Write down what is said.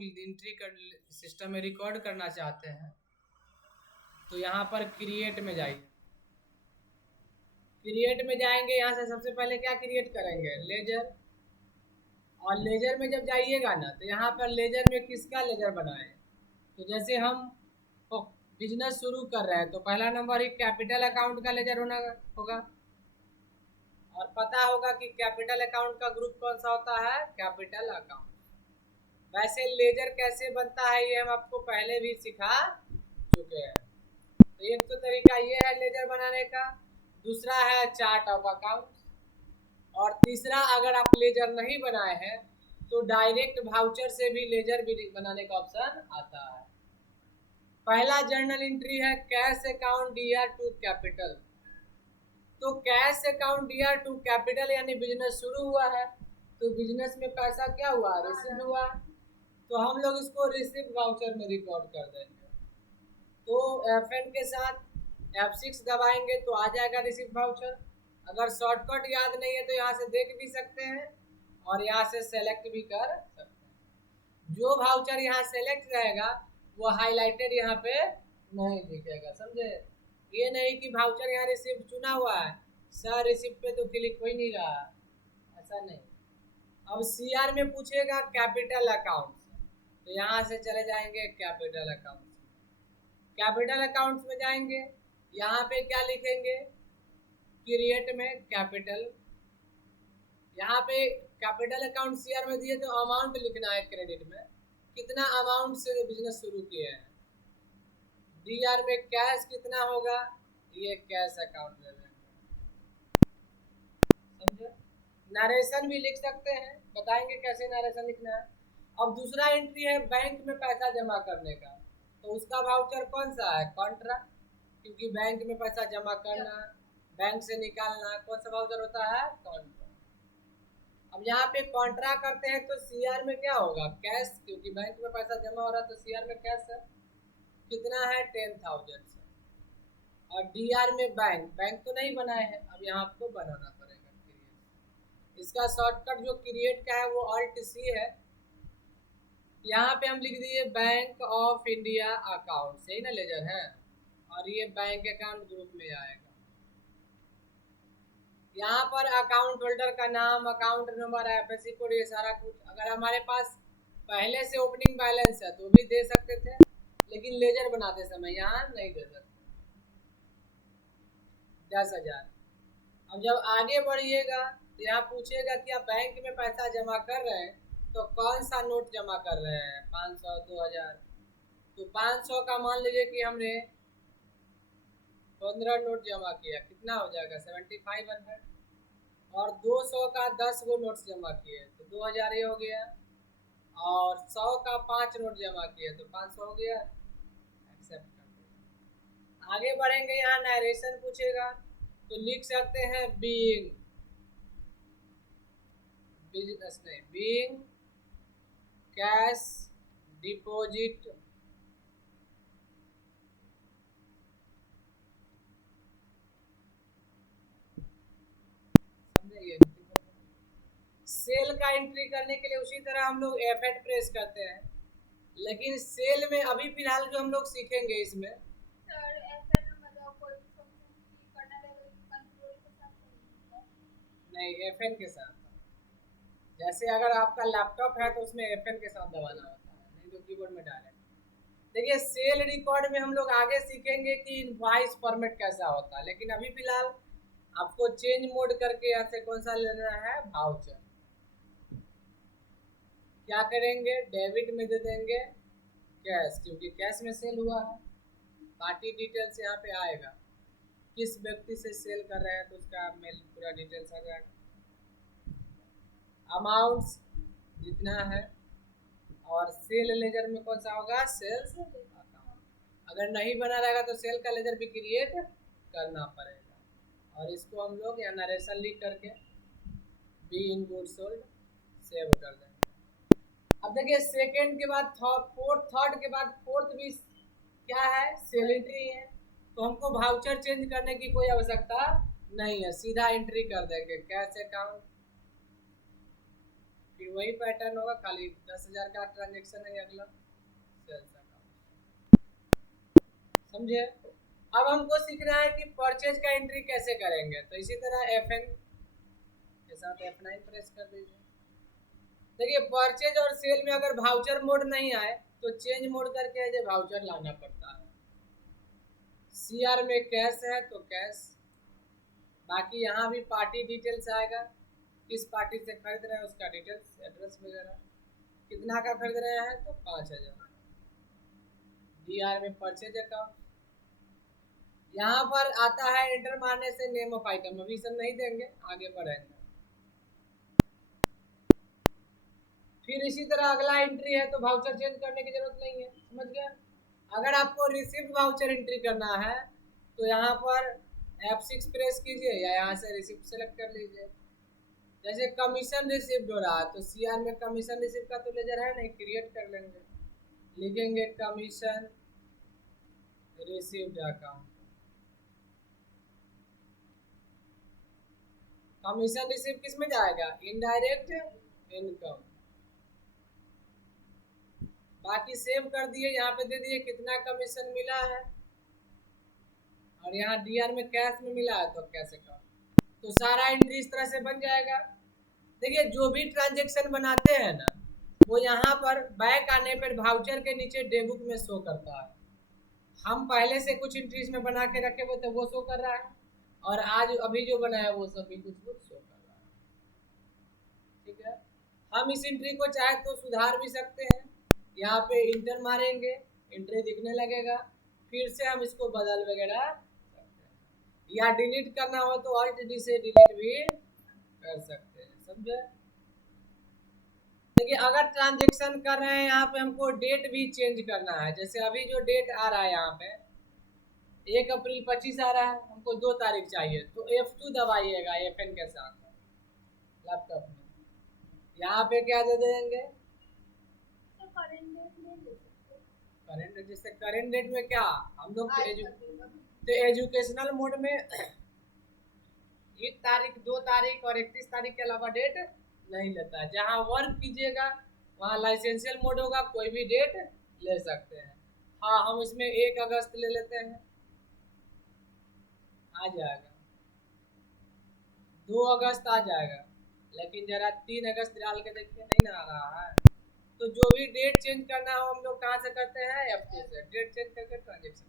Entry कर system में record करना चाहते हैं तो यहाँ पर क्रिएट में जाइए। क्रिएट में जाएंगे, यहाँ से सबसे पहले क्या क्रिएट करेंगे, लेजर। और लेजर में जब जाइएगा ना तो यहाँ पर लेजर में किसका लेजर बनाएं। तो जैसे हम बिजनेस शुरू कर रहे हैं तो पहला नंबर ही कैपिटल अकाउंट का लेजर होगा। और पता होगा कि कैपिटल अकाउंट का ग्रुप कौन सा होता है, कैपिटल अकाउंट। वैसे लेजर कैसे बनता है ये हम आपको पहले भी सिखा चुके हैं। तो एक तो तरीका ये है लेजर बनाने का, दूसरा है चार्ट ऑफ अकाउंट, और तीसरा अगर आप लेजर नहीं बनाए हैं तो डायरेक्ट वाउचर से भी लेजर बनाने का ऑप्शन आता है। पहला जर्नल एंट्री है cash account DR to capital. तो cash account DR to capital यानी बिजनेस शुरू हुआ है तो बिजनेस में पैसा क्या हुआ, रिसीव हुआ। तो हम लोग इसको रिसीव वाउचर में रिकॉर्ड कर देंगे। तो F9 के साथ F6 दबाएंगे तो आ जाएगा रिसीव वाउचर। अगर शॉर्टकट याद नहीं है तो यहाँ से देख भी सकते हैं और यहाँ से सेलेक्ट भी कर सकते हैं। जो वाउचर यहाँ सेलेक्ट रहेगा वो हाईलाइटेड यहाँ पे नहीं दिखेगा, समझे। ये नहीं कि वाउचर यहाँ रिसीव चुना हुआ है, सर रिसीव पे तो क्लिक हो ही नहीं रहा, ऐसा नहीं। अब CR में पूछेगा कैपिटल अकाउंट, तो यहाँ से चले जाएंगे कैपिटल अकाउंट। कैपिटल अकाउंट्स में जाएंगे, यहाँ पे क्या लिखेंगे, क्रिएट में कैपिटल। यहाँ पे कैपिटल अकाउंट CR में दिए तो अमाउंट लिखना है, क्रेडिट में कितना अमाउंट से बिजनेस शुरू किए हैं। DR में कैश कितना होगा, ये कैश अकाउंट में देंगे, समझे। नरेशन भी लिख सकते हैं, बताएंगे कैसे नरेशन लिखना है। अब दूसरा एंट्री है बैंक में पैसा जमा करने का, तो उसका वाउचर कौन सा है, कॉन्ट्रा, क्योंकि बैंक में पैसा जमा करना, बैंक से निकालना, कौन सा वाउचर होता है, कॉन्ट्रा। अब यहाँ पे कॉन्ट्रा करते हैं तो CR में क्या होगा, कैश, क्योंकि बैंक में पैसा जमा हो रहा है तो CR में कैश है, कितना है 10,000 से। और DR में बैंक तो नहीं बनाए हैं, अब यहाँ आपको बनाना पड़ेगा क्रिएट। इसका शॉर्टकट जो क्रिएट का है वो Alt C है। यहाँ पे हम लिख दिए बैंक ऑफ इंडिया अकाउंट, सही ना, लेजर है, और ये बैंक अकाउंट ग्रुप में आएगा। यहाँ पर अकाउंट होल्डर का नाम, अकाउंट नंबर, IFSC कोड, ये सारा कुछ। अगर हमारे पास पहले से ओपनिंग बैलेंस है तो भी दे सकते थे, लेकिन लेजर बनाते समय यहाँ नहीं दे सकते। 10,000। अब जब आगे बढ़िएगा तो यहाँ पूछेगा कि आप बैंक में पैसा जमा कर रहे हैं तो कौन सा नोट जमा कर रहे हैं, 500, 2000। तो 500 का मान लीजिए कि हमने 15 नोट जमा किया, कितना हो जाएगा 7500। और 200 का 10 गो नोट्स जमा किए तो 2000 ये हो गया। और 100 का 5 नोट जमा किए तो 500 हो गया, एक्सेप्ट कर दिया। आगे बढ़ेंगे, यहाँ नरेशन पूछेगा तो लिख सकते हैं बीइंग, बिजनेस नहीं, बीइंग कैश डिपॉजिट सेल का एंट्री करने के लिए उसी तरह हम लोग F8 प्रेस करते हैं, लेकिन सेल में अभी फिलहाल जो हम लोग सीखेंगे इसमें नहीं, F8 के साथ। जैसे अगर आपका लैपटॉप है तो उसमें F8 के साथ दबाना होता है, नहीं तो कीबोर्ड में डायरेक्ट। देखिए सेल रिकॉर्ड में हम लोग आगे सीखेंगे कि इनवॉइस फॉर्मेट कैसा होता है, लेकिन अभी फिलहाल आपको चेंज मोड करके यहाँ से कौन सा लेना है, वाउचर। क्या करेंगे, डेबिट में दे देंगे कैश, क्योंकि कैश में सेल हुआ है। पार्टी डिटेल्स यहाँ पे आएगा, किस व्यक्ति से सेल कर रहे हैं तो उसका मेल पूरा डिटेल्स आ जाएगा। अमाउंट्स जितना है, और सेल लेजर में कौन सा होगा, सेल्स अकाउंट। अगर नहीं बना रहेगा तो सेल का लेजर भी क्रिएट करना पड़ेगा। और इसको हम लोग यहाँ नरेशन लिख करके be in good sold save कर देंगे। अब देखिए सेकेंड के बाद थर्ड के बाद फोर्थ भी क्या है, सेल एंट्री है, तो हमको वाउचर चेंज करने की कोई आवश्यकता नहीं है, सीधा एंट्री कर देंगे कैश अकाउंट, फिर वही पैटर्न होगा, खाली 10,000 का ट्रांजेक्शन है अगला सेल्स अकाउंट। समझे? अब हमको सीखना है कि परचेज का एंट्री कैसे करेंगे। तो इसी तरह FN के साथ F9 प्रेस कर दीजिए। देखिए परचेज और सेल में अगर वाउचर मोड नहीं आए तो चेंज मोड करके एज ए वाउचर लाना पड़ता है। CR में कैश है तो कैश, बाकी यहाँ भी पार्टी डिटेल्स आएगा, किस पार्टी से खरीद रहे हैं उसका डिटेल्स, एड्रेस वगैरह, कितना का खरीद रहे हैं तो 5,000। DR में परचेज अकाउंट, यहाँ पर आता है एंटर मारने से नेम ऑफ आइटम, अभी सब नहीं देंगे, आगे बढ़ेंगे। फिर इसी तरह अगला एंट्री है तो वाउचर चेंज करने की जरूरत नहीं है, समझ गए? अगर आपको रिसिप्ट वाउचर एंट्री करना है तो यहाँ पर F6 प्रेस कीजिए या यहाँ से रिसिप्ट सेलेक्ट कर लीजिए। जैसे कमीशन रिसिप्ट हो रहा है तो CR में कमीशन रिसिप्ट का तो लेजर है नहीं, क्रिएट कर लेंगे, लिखेंगे commission receipt account. Commission receipt किस में जाएगा? Indirect income. बाकी सेव कर दिए, यहाँ पे दे दिए कितना कमीशन मिला है, और यहाँ DR में कैश में मिला है तो कैश अकाउंट। तो सारा एंट्री इस तरह से बन जाएगा। देखिए जो भी ट्रांजेक्शन बनाते हैं ना वो यहाँ पर बैक आने पर वाउचर के नीचे डे बुक में शो करता है। हम पहले से कुछ एंट्रीज में बना के रखे हुए तो वो शो कर रहा है, और आज अभी जो बना है वो सभी कुछ शो कर रहा है। ठीक है, हम इस एंट्री को चाहे तो सुधार भी सकते हैं। यहाँ पे इंटर मारेंगे, एंट्री दिखने लगेगा, फिर से हम इसको बदल वगैरह सकते हैं, या डिलीट करना हो तो Alt D से डिलीट भी कर सकते हैं। समझे? देखिए अगर ट्रांजेक्शन कर रहे हैं यहाँ पे हमको डेट भी चेंज करना है। जैसे अभी जो डेट आ रहा है यहाँ पे 1 अप्रैल 25 आ रहा है, हमको 2 तारीख चाहिए तो F2 दबाइएगा FN के साथ लैपटॉप में। यहाँ पे क्या दे देंगे? Current date. जैसे करेंट डेट में क्या हम लोग तो एजुकेशनल मोड में 1 तारीख 2 तारीख और 31 तारीख के अलावा डेट नहीं लेता है। जहाँ वर्क कीजिएगा वहाँ लाइसेंशियल मोड होगा, कोई भी डेट ले सकते हैं। हाँ हम इसमें 1 अगस्त ले लेते हैं, आ जाएगा। 2 अगस्त आ जाएगा, लेकिन जरा 3 अगस्त डाल के देखिए, नहीं ना आ रहा है। तो जो भी डेट चेंज करना हो हम लोग कहाँ से करते हैं? F2 से डेट चेंज करके ट्रांजेक्शन